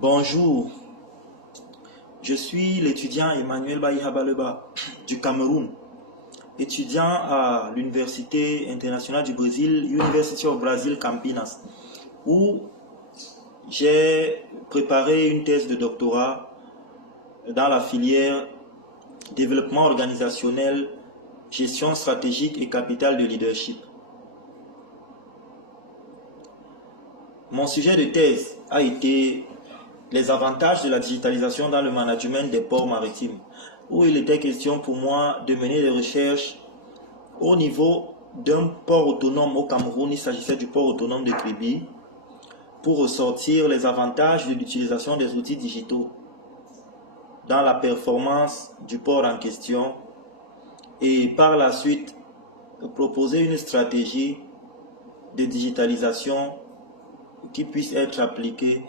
Bonjour, je suis l'étudiant Emmanuel Baïhabaleba du Cameroun, étudiant à l'Université internationale du Brésil, University of Brazil Campinas, où j'ai préparé une thèse de doctorat dans la filière développement organisationnel, gestion stratégique et capital de leadership. Mon sujet de thèse a été les avantages de la digitalisation dans le management des ports maritimes, où il était question pour moi de mener des recherches au niveau d'un port autonome au Cameroun. Il s'agissait du port autonome de Kribi, pour ressortir les avantages de l'utilisation des outils digitaux dans la performance du port en question et par la suite proposer une stratégie de digitalisation qui puisse être appliquée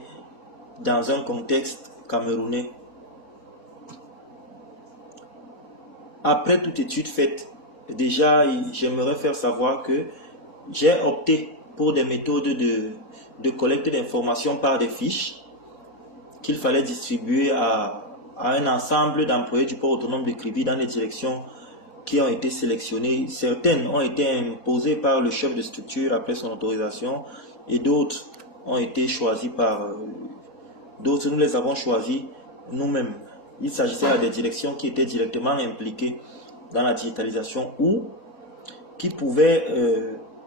dans un contexte camerounais. Après toute étude faite, déjà j'aimerais faire savoir que j'ai opté pour des méthodes de collecte d'informations par des fiches qu'il fallait distribuer à un ensemble d'employés du port autonome de Kribi dans les directions qui ont été sélectionnées. Certaines ont été imposées par le chef de structure après son autorisation et d'autres ont été choisies par d'autres, nous les avons choisis nous-mêmes. Il s'agissait des directions qui étaient directement impliquées dans la digitalisation ou qui pouvaient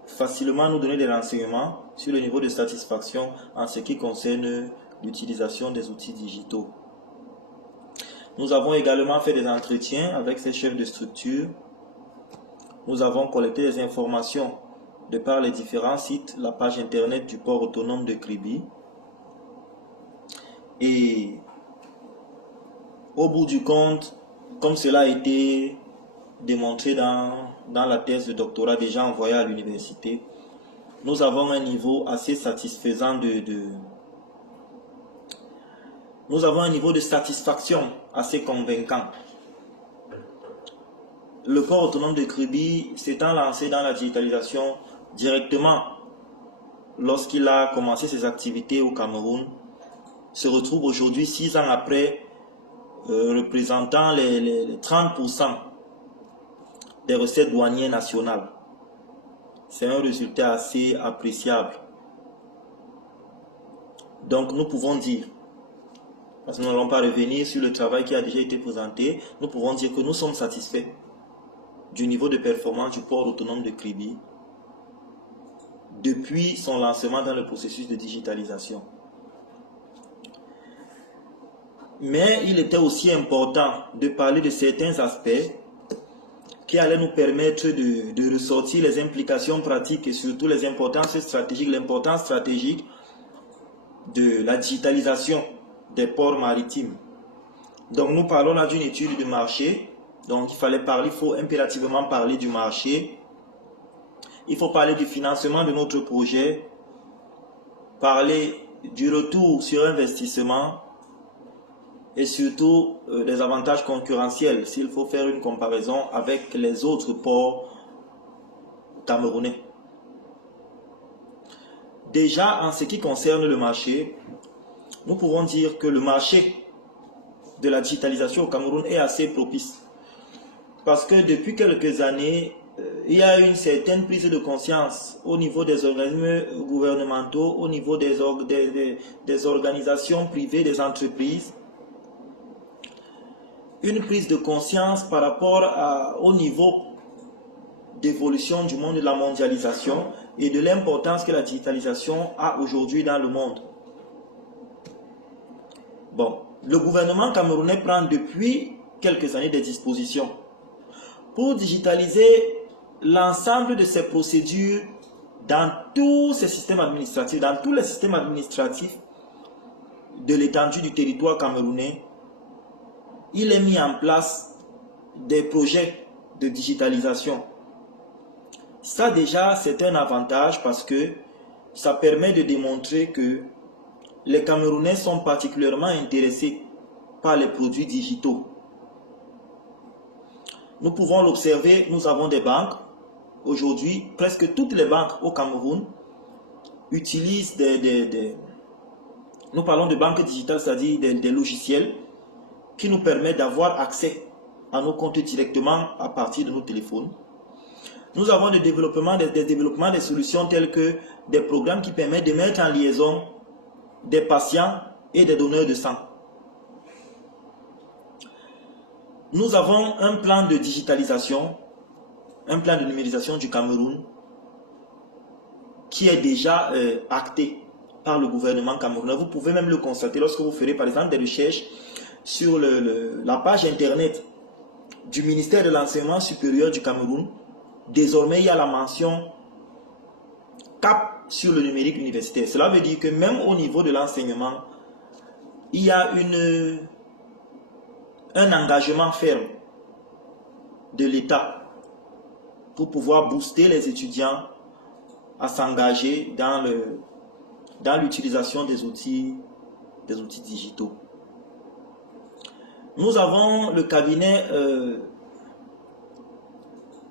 facilement nous donner des renseignements sur le niveau de satisfaction en ce qui concerne l'utilisation des outils digitaux. Nous avons également fait des entretiens avec ces chefs de structure. Nous avons collecté des informations de par les différents sites, la page internet du port autonome de Kribi. Et au bout du compte, comme cela a été démontré dans la thèse de doctorat déjà envoyée à l'université, nous avons un niveau assez satisfaisant nous avons un niveau de satisfaction assez convaincant. Le port autonome de Kribi s'étant lancé dans la digitalisation directement lorsqu'il a commencé ses activités au Cameroun, se retrouve aujourd'hui, 6 ans après, représentant les 30% des recettes douanières nationales. C'est un résultat assez appréciable. Donc nous pouvons dire, parce que nous n'allons pas revenir sur le travail qui a déjà été présenté, nous pouvons dire que nous sommes satisfaits du niveau de performance du port autonome de Kribi depuis son lancement dans le processus de digitalisation. Mais il était aussi important de parler de certains aspects qui allaient nous permettre de ressortir les implications pratiques et surtout les importances stratégiques, l'importance stratégique de la digitalisation des ports maritimes. Donc nous parlons là d'une étude de marché. Donc il faut impérativement parler du marché. Il faut parler du financement de notre projet, parler du retour sur investissement et surtout des avantages concurrentiels s'il faut faire une comparaison avec les autres ports camerounais. Déjà, en ce qui concerne le marché, nous pouvons dire que le marché de la digitalisation au Cameroun est assez propice. Parce que depuis quelques années, il y a une certaine prise de conscience au niveau des organismes gouvernementaux, au niveau des organisations privées, des entreprises. Une prise de conscience par rapport au niveau d'évolution du monde de la mondialisation et de l'importance que la digitalisation a aujourd'hui dans le monde. Bon, le gouvernement camerounais prend depuis quelques années des dispositions pour digitaliser l'ensemble de ces procédures dans tous ces systèmes administratifs, dans tous les systèmes administratifs de l'étendue du territoire camerounais. Il est mis en place des projets de digitalisation. Ça déjà, c'est un avantage parce que ça permet de démontrer que les Camerounais sont particulièrement intéressés par les produits digitaux. Nous pouvons l'observer, nous avons des banques. Aujourd'hui, presque toutes les banques au Cameroun utilisent des Nous parlons de banque digitale, c'est-à-dire des logiciels qui nous permettent d'avoir accès à nos comptes directement à partir de nos téléphones. Nous avons des développements des solutions telles que des programmes qui permettent de mettre en liaison des patients et des donneurs de sang. Nous avons un plan de digitalisation, un plan de numérisation du Cameroun qui est déjà acté par le gouvernement camerounais. Vous pouvez même le constater lorsque vous ferez par exemple des recherches sur la page internet du ministère de l'Enseignement supérieur du Cameroun. Désormais, il y a la mention CAP sur le numérique universitaire. Cela veut dire que même au niveau de l'enseignement, il y a un engagement ferme de l'État pour pouvoir booster les étudiants à s'engager dans l'utilisation des outils digitaux. Nous avons le cabinet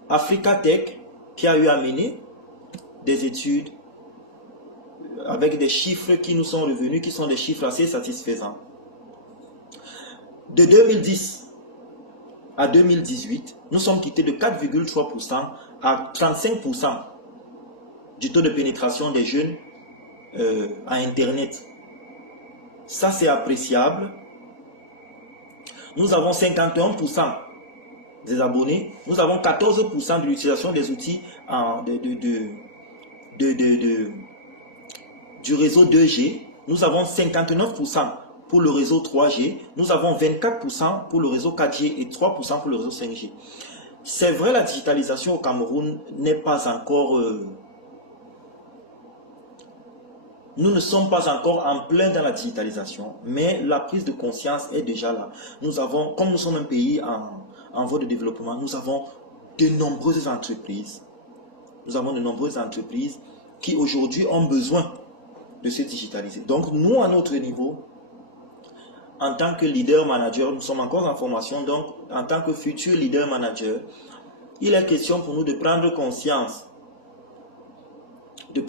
Africa Tech qui a eu à mener des études avec des chiffres qui nous sont revenus, qui sont des chiffres assez satisfaisants. De 2010 à 2018, nous sommes quittés de 4,3% à 35% du taux de pénétration des jeunes à Internet. Ça, c'est appréciable. Nous avons 51% des abonnés. Nous avons 14% de l'utilisation des outils du réseau 2G. Nous avons 59% pour le réseau 3G. Nous avons 24% pour le réseau 4G et 3% pour le réseau 5G. C'est vrai, la digitalisation au Cameroun n'est pas encore... Nous ne sommes pas encore en plein dans la digitalisation, mais la prise de conscience est déjà là. Nous avons, comme nous sommes un pays en voie de développement, nous avons de nombreuses entreprises. Nous avons de nombreuses entreprises qui aujourd'hui ont besoin de se digitaliser. Donc nous, à notre niveau, en tant que leader manager, nous sommes encore en formation, donc en tant que futur leader manager, il est question pour nous de prendre conscience de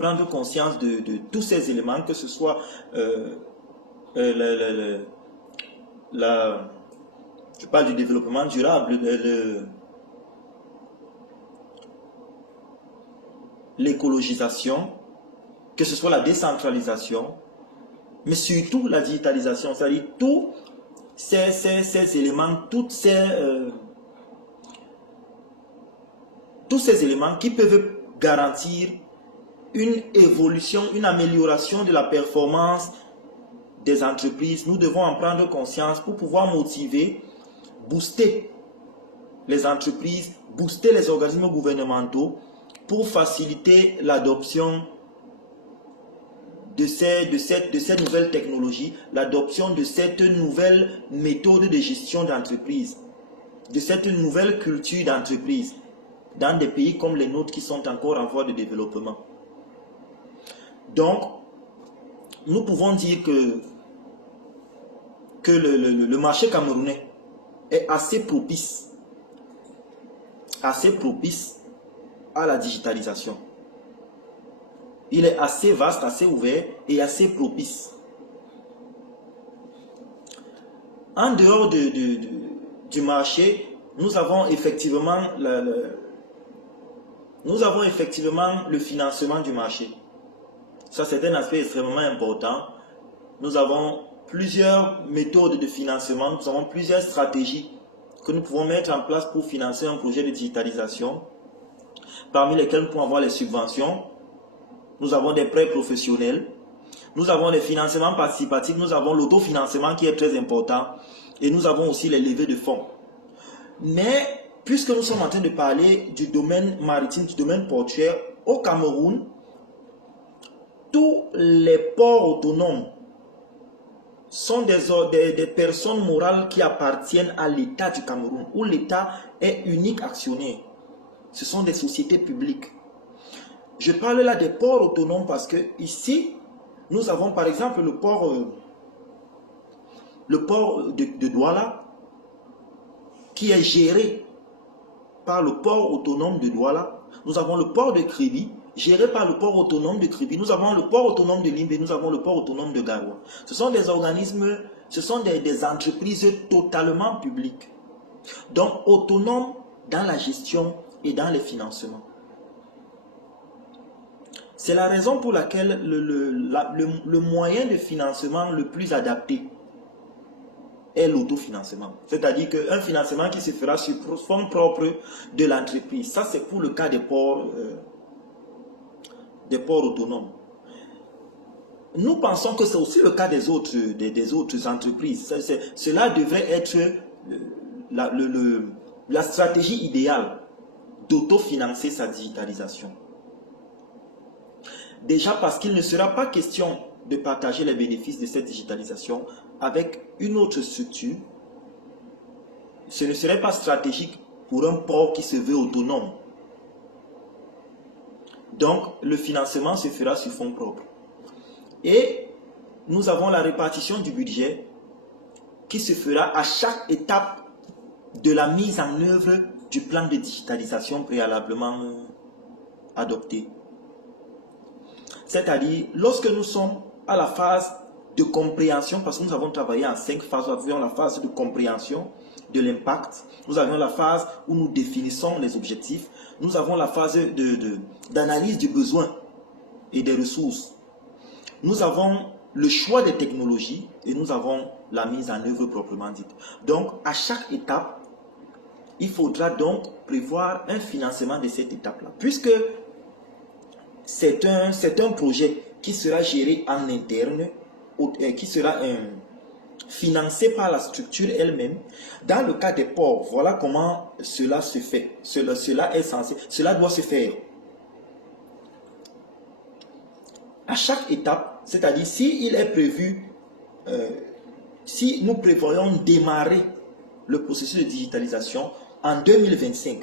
tous ces éléments, que ce soit je parle du développement durable, l'écologisation, que ce soit la décentralisation, mais surtout la digitalisation, c'est-à-dire tous ces éléments, tous ces éléments qui peuvent garantir une évolution, une amélioration de la performance des entreprises. Nous devons en prendre conscience pour pouvoir motiver, booster les entreprises, booster les organismes gouvernementaux pour faciliter l'adoption de ces nouvelles technologies, l'adoption de cette nouvelle méthode de gestion d'entreprise, de cette nouvelle culture d'entreprise dans des pays comme les nôtres qui sont encore en voie de développement. Donc, nous pouvons dire que le marché camerounais est assez propice à la digitalisation. Il est assez vaste, assez ouvert et assez propice. En dehors du marché, nous avons effectivement le financement du marché. Ça, c'est un aspect extrêmement important. Nous avons plusieurs méthodes de financement, nous avons plusieurs stratégies que nous pouvons mettre en place pour financer un projet de digitalisation, parmi lesquels nous pouvons avoir les subventions, nous avons des prêts professionnels, nous avons les financements participatifs, nous avons l'autofinancement qui est très important, et nous avons aussi les levées de fonds. Mais, puisque nous sommes en train de parler du domaine maritime, du domaine portuaire, au Cameroun, tous les ports autonomes sont des personnes morales qui appartiennent à l'État du Cameroun, où l'État est unique actionnaire. Ce sont des sociétés publiques. Je parle là des ports autonomes parce que ici, nous avons par exemple le port de Douala, qui est géré par le port autonome de Douala. Nous avons le port de Kribi, gérés par le port autonome de Kribi. Nous avons le port autonome de Limbe, nous avons le port autonome de Garoua. Ce sont des organismes, ce sont des entreprises totalement publiques. Donc autonomes dans la gestion et dans les financements. C'est la raison pour laquelle le moyen de financement le plus adapté est l'autofinancement. C'est-à-dire qu'un financement qui se fera sur fonds propres de l'entreprise. Ça, c'est pour le cas des ports autonomes. Nous pensons que c'est aussi le cas des autres entreprises. Cela devrait être la stratégie idéale d'autofinancer sa digitalisation. Déjà parce qu'il ne sera pas question de partager les bénéfices de cette digitalisation avec une autre structure. Ce ne serait pas stratégique pour un port qui se veut autonome. Donc, le financement se fera sur fonds propres. Et nous avons la répartition du budget qui se fera à chaque étape de la mise en œuvre du plan de digitalisation préalablement adopté. C'est-à-dire, lorsque nous sommes à la phase de compréhension, parce que nous avons travaillé en 5 phases, nous avions la phase de compréhension de l'impact, nous avons la phase où nous définissons les objectifs, nous avons la phase d'analyse du besoin et des ressources, nous avons le choix des technologies et nous avons la mise en œuvre proprement dite. Donc, à chaque étape, il faudra donc prévoir un financement de cette étape-là, puisque c'est un projet qui sera géré en interne, qui sera financé par la structure elle-même. Dans le cas des ports, voilà comment cela se fait. Cela doit se faire. À chaque étape, c'est-à-dire si il est prévu, si nous prévoyons démarrer le processus de digitalisation en 2025,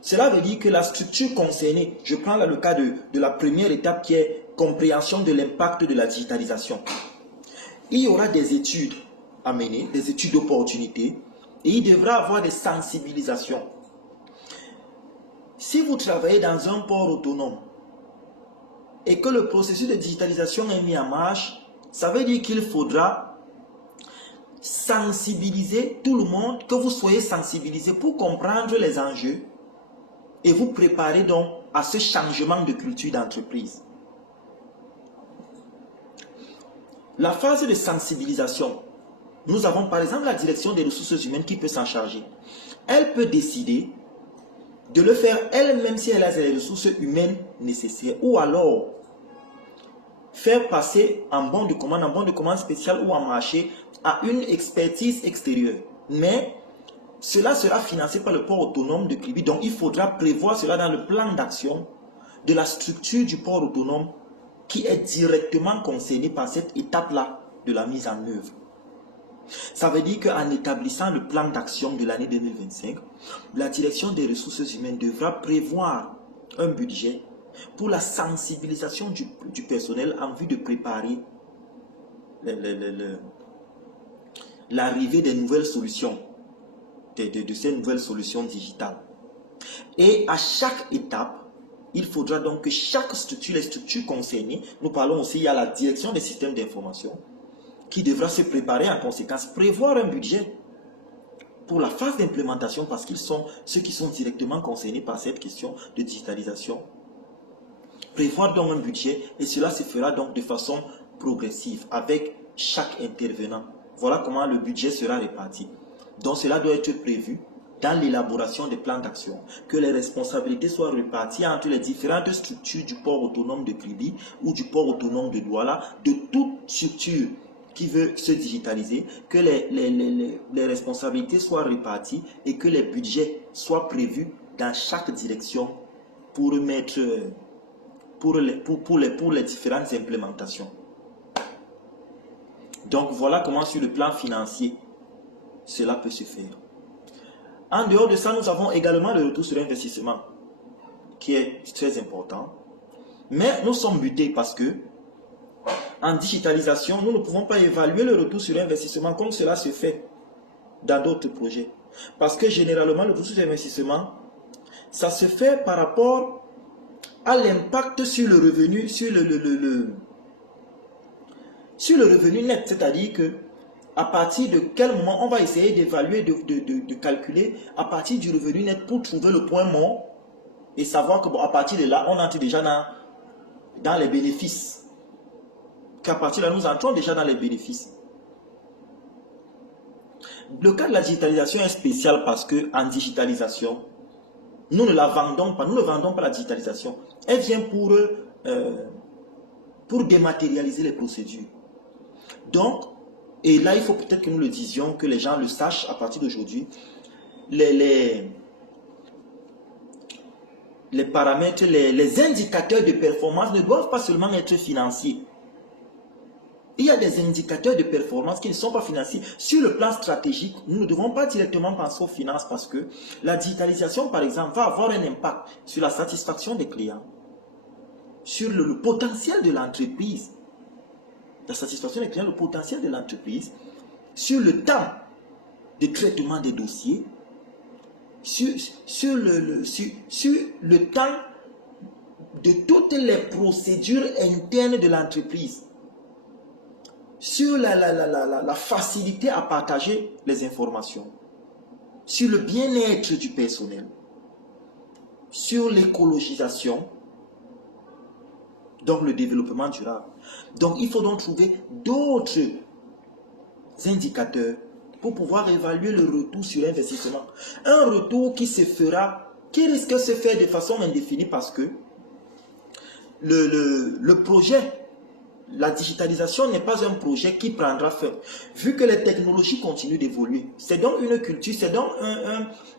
cela veut dire que la structure concernée, je prends là le cas de la première étape qui est compréhension de l'impact de la digitalisation. Il y aura des études à mener, des études d'opportunité, et il devra avoir des sensibilisations. Si vous travaillez dans un port autonome et que le processus de digitalisation est mis en marche, ça veut dire qu'il faudra sensibiliser tout le monde, que vous soyez sensibilisés pour comprendre les enjeux et vous préparer donc à ce changement de culture d'entreprise. La phase de sensibilisation, nous avons par exemple la direction des ressources humaines qui peut s'en charger. Elle peut décider de le faire elle-même si elle a les ressources humaines nécessaires, ou alors faire passer en bon de commande spécial ou en marché à une expertise extérieure. Mais cela sera financé par le port autonome de Kribi, donc il faudra prévoir cela dans le plan d'action de la structure du port autonome qui est directement concerné par cette étape-là de la mise en œuvre. Ça veut dire qu'en établissant le plan d'action de l'année 2025, la direction des ressources humaines devra prévoir un budget pour la sensibilisation du personnel en vue de préparer l'arrivée des nouvelles solutions, de ces nouvelles solutions digitales. Et à chaque étape, il faudra donc que chaque structure, les structures concernées, nous parlons aussi, il y a la direction des systèmes d'information, qui devra se préparer en conséquence, prévoir un budget pour la phase d'implémentation, parce qu'ils sont ceux qui sont directement concernés par cette question de digitalisation. Prévoir donc un budget, et cela se fera donc de façon progressive avec chaque intervenant. Voilà comment le budget sera réparti. Donc cela doit être prévu dans l'élaboration des plans d'action, que les responsabilités soient réparties entre les différentes structures du port autonome de Kribi ou du port autonome de Douala, de toute structure qui veut se digitaliser, que les responsabilités soient réparties et que les budgets soient prévus dans chaque direction pour mettre pour les différentes implémentations. Donc voilà comment sur le plan financier cela peut se faire. En dehors de ça, nous avons également le retour sur investissement qui est très important. Mais nous sommes butés parce que en digitalisation, nous ne pouvons pas évaluer le retour sur investissement comme cela se fait dans d'autres projets. Parce que généralement, le retour sur investissement, ça se fait par rapport a l'impact sur le revenu, sur le revenu net, c'est-à-dire que à partir de quel moment on va essayer d'évaluer, de calculer à partir du revenu net pour trouver le point mort et savoir que bon, à partir de là, on entre déjà dans les bénéfices. Qu'à partir de là, nous entrons déjà dans les bénéfices. Le cas de la digitalisation est spécial parce que en digitalisation, nous ne la vendons pas, nous ne vendons pas la digitalisation. Elle vient pour dématérialiser les procédures. Donc, et là, il faut peut-être que nous le disions, que les gens le sachent à partir d'aujourd'hui, les paramètres, les indicateurs de performance ne doivent pas seulement être financiers. Il y a des indicateurs de performance qui ne sont pas financiers. Sur le plan stratégique, nous ne devons pas directement penser aux finances parce que la digitalisation, par exemple, va avoir un impact sur la satisfaction des clients, sur le potentiel de l'entreprise, la satisfaction des clients, le potentiel de l'entreprise, sur le temps de traitement des dossiers, sur le temps de toutes les procédures internes de l'entreprise, sur la facilité à partager les informations, sur le bien-être du personnel, sur l'écologisation, donc le développement durable. Donc il faut donc trouver d'autres indicateurs pour pouvoir évaluer le retour sur investissement. Un retour qui se fera, qui risque de se faire de façon indéfinie parce que le projet, la digitalisation n'est pas un projet qui prendra fin. Vu que les technologies continuent d'évoluer, c'est donc une culture, c'est donc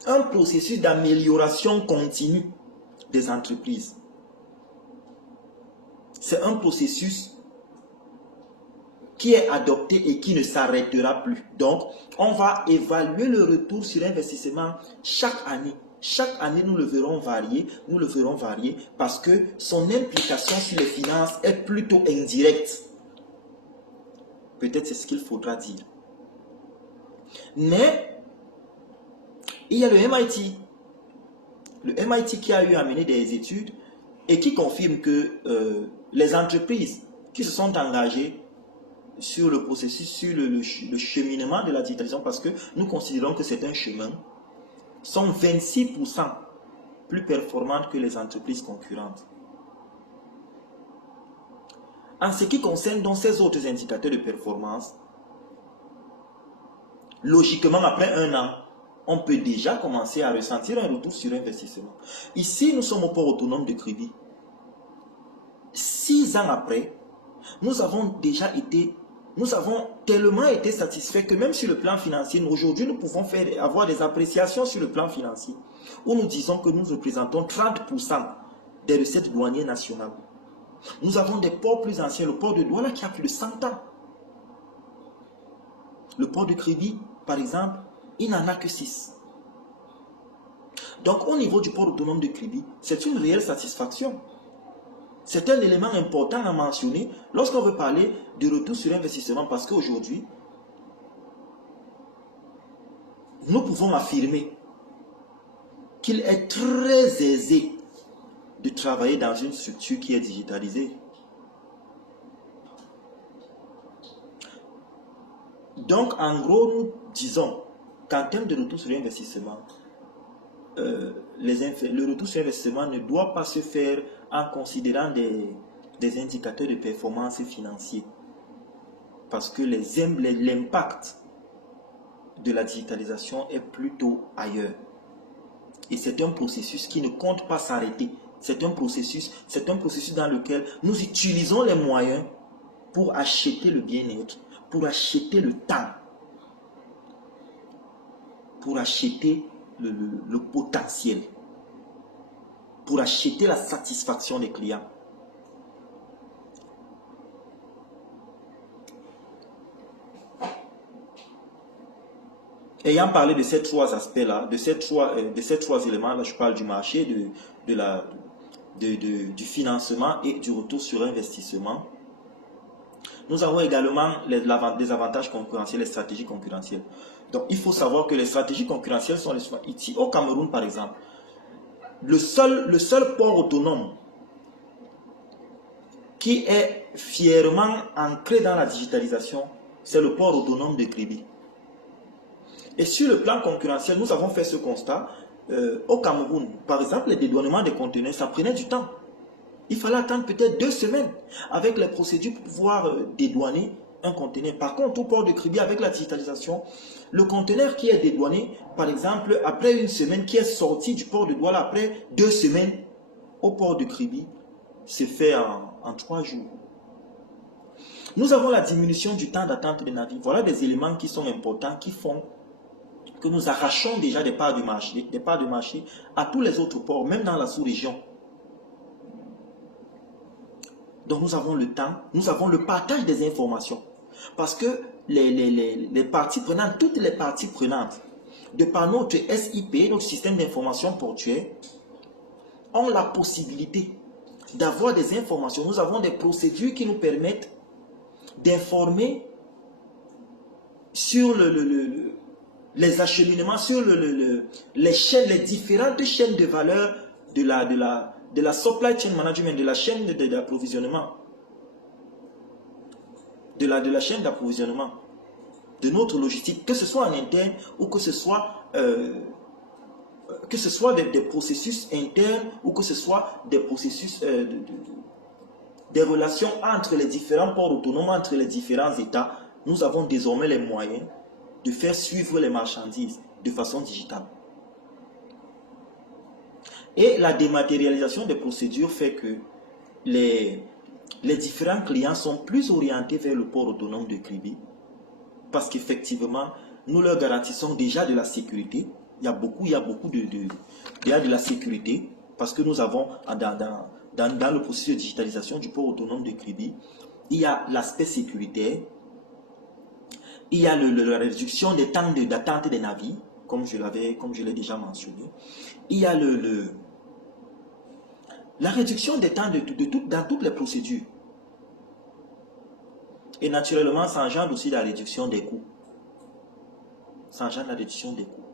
un processus d'amélioration continue des entreprises. C'est un processus qui est adopté et qui ne s'arrêtera plus. Donc, on va évaluer le retour sur investissement chaque année. Chaque année, nous le verrons varier, parce que son implication sur les finances est plutôt indirecte. Peut-être c'est ce qu'il faudra dire. Mais, il y a le MIT. Le MIT qui a eu à mener des études et qui confirme que les entreprises qui se sont engagées sur le processus, sur le cheminement de la digitalisation, parce que nous considérons que c'est un chemin, sont 26% plus performantes que les entreprises concurrentes. En ce qui concerne donc ces autres indicateurs de performance, logiquement, après un an, on peut déjà commencer à ressentir un retour sur investissement. Ici, nous sommes au port autonome de Kribi. 6 ans après, nous avons tellement été satisfaits que même sur le plan financier, aujourd'hui, nous pouvons avoir des appréciations sur le plan financier, où nous disons que nous représentons 30% des recettes douanières nationales. Nous avons des ports plus anciens, le port de Douala qui a plus de 100 ans. Le port de Kribi, par exemple, il n'en a que 6. Donc au niveau du port autonome de Kribi, c'est une réelle satisfaction. C'est un élément important à mentionner lorsqu'on veut parler de retour sur investissement, parce qu'aujourd'hui, nous pouvons affirmer qu'il est très aisé de travailler dans une structure qui est digitalisée. Donc, en gros, nous disons qu'en termes de retour sur investissement, le retour sur investissement ne doit pas se faire en considérant des indicateurs de performance financiers. Parce que l'impact de la digitalisation est plutôt ailleurs. Et c'est un processus qui ne compte pas s'arrêter. C'est un processus dans lequel nous utilisons les moyens pour acheter le bien-être, pour acheter le temps, pour acheter le potentiel, pour acheter la satisfaction des clients. Ayant parlé de ces trois aspects-là, de ces trois éléments-là, je parle du marché, du financement et du retour sur investissement. Nous avons également des avantages concurrentiels, les stratégies concurrentielles. Donc, il faut savoir que les stratégies concurrentielles sont les suivantes. Ici, au Cameroun, par exemple, le seul port autonome qui est fièrement ancré dans la digitalisation, c'est le port autonome de Kribi. Et sur le plan concurrentiel, nous avons fait ce constat. Au Cameroun, par exemple, les dédouanements des conteneurs, ça prenait du temps. Il fallait attendre peut-être 2 semaines avec les procédures pour pouvoir dédouaner un conteneur. Par contre, au port de Kribi, avec la digitalisation, le conteneur qui est dédouané, par exemple, après 1 semaine, qui est sorti du port de Douala après 2 semaines, au port de Kribi, c'est fait en 3 jours. Nous avons la diminution du temps d'attente des navires. Voilà des éléments qui sont importants, qui font que nous arrachons déjà des parts de marché à tous les autres ports, même dans la sous-région. Donc nous avons le temps, nous avons le partage des informations. Parce que les parties prenantes, toutes les parties prenantes, de par notre SIP, notre système d'information portuaire, ont la possibilité d'avoir des informations. Nous avons des procédures qui nous permettent d'informer sur les acheminements, sur les différentes chaînes de valeur de la supply chain management, de la chaîne d'approvisionnement, de la chaîne d'approvisionnement, de notre logistique, que ce soit en interne ou que ce soit des processus internes ou que ce soit des processus des relations entre les différents ports autonomes, entre les différents États. Nous avons désormais les moyens de faire suivre les marchandises de façon digitale. Et la dématérialisation des procédures fait que les différents clients sont plus orientés vers le port autonome de Kribi parce qu'effectivement, nous leur garantissons déjà de la sécurité. Il y a de la sécurité parce que nous avons dans le processus de digitalisation du port autonome de Kribi, il y a l'aspect sécuritaire, il y a la réduction des temps d'attente des navires, comme je l'ai déjà mentionné. Il y a la réduction des temps dans toutes les procédures. Et naturellement, ça engendre aussi la réduction des coûts. Ça engendre la réduction des coûts.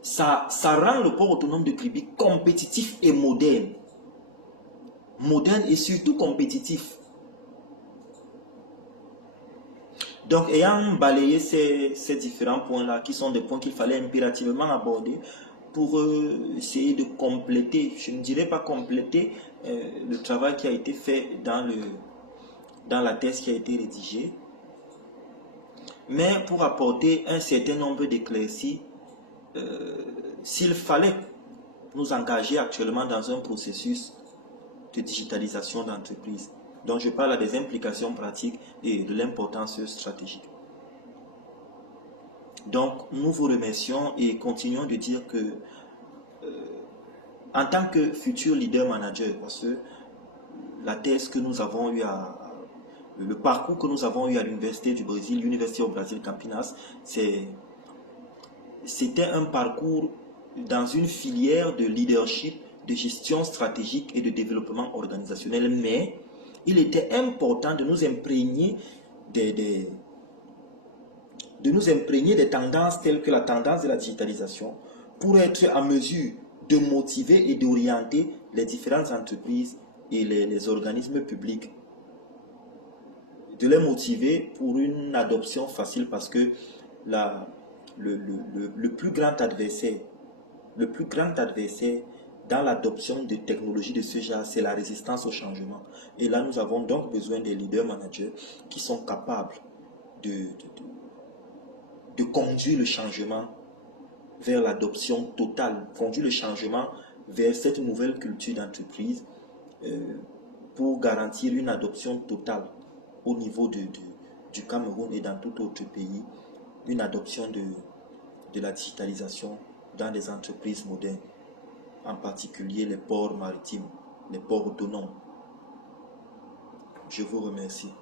Ça rend le port autonome de Kribi compétitif et moderne. Moderne et surtout compétitif. Donc, ayant balayé ces différents points-là, qui sont des points qu'il fallait impérativement aborder pour essayer de compléter, je ne dirais pas compléter, le travail qui a été fait dans la thèse qui a été rédigée, mais pour apporter un certain nombre d'éclaircies, s'il fallait nous engager actuellement dans un processus de digitalisation d'entreprise. Donc je parle des implications pratiques et de l'importance stratégique. Donc nous vous remercions et continuons de dire que en tant que futur leader manager, parce que la thèse que nous avons eu le parcours que nous avons eu à l'Université du Brésil, l'Université au Brésil Campinas, c'était un parcours dans une filière de leadership, de gestion stratégique et de développement organisationnel, mais il était important de nous imprégner des tendances telles que la tendance de la digitalisation pour être en mesure de motiver et d'orienter les différentes entreprises et les organismes publics, de les motiver pour une adoption facile parce que le plus grand adversaire dans l'adoption de technologies de ce genre, c'est la résistance au changement. Et là, nous avons donc besoin des leaders managers qui sont capables de conduire le changement vers l'adoption totale, conduire le changement vers cette nouvelle culture d'entreprise pour garantir une adoption totale au niveau du Cameroun et dans tout autre pays, une adoption de la digitalisation dans les entreprises modernes, en particulier les ports maritimes, les ports autonomes. Je vous remercie.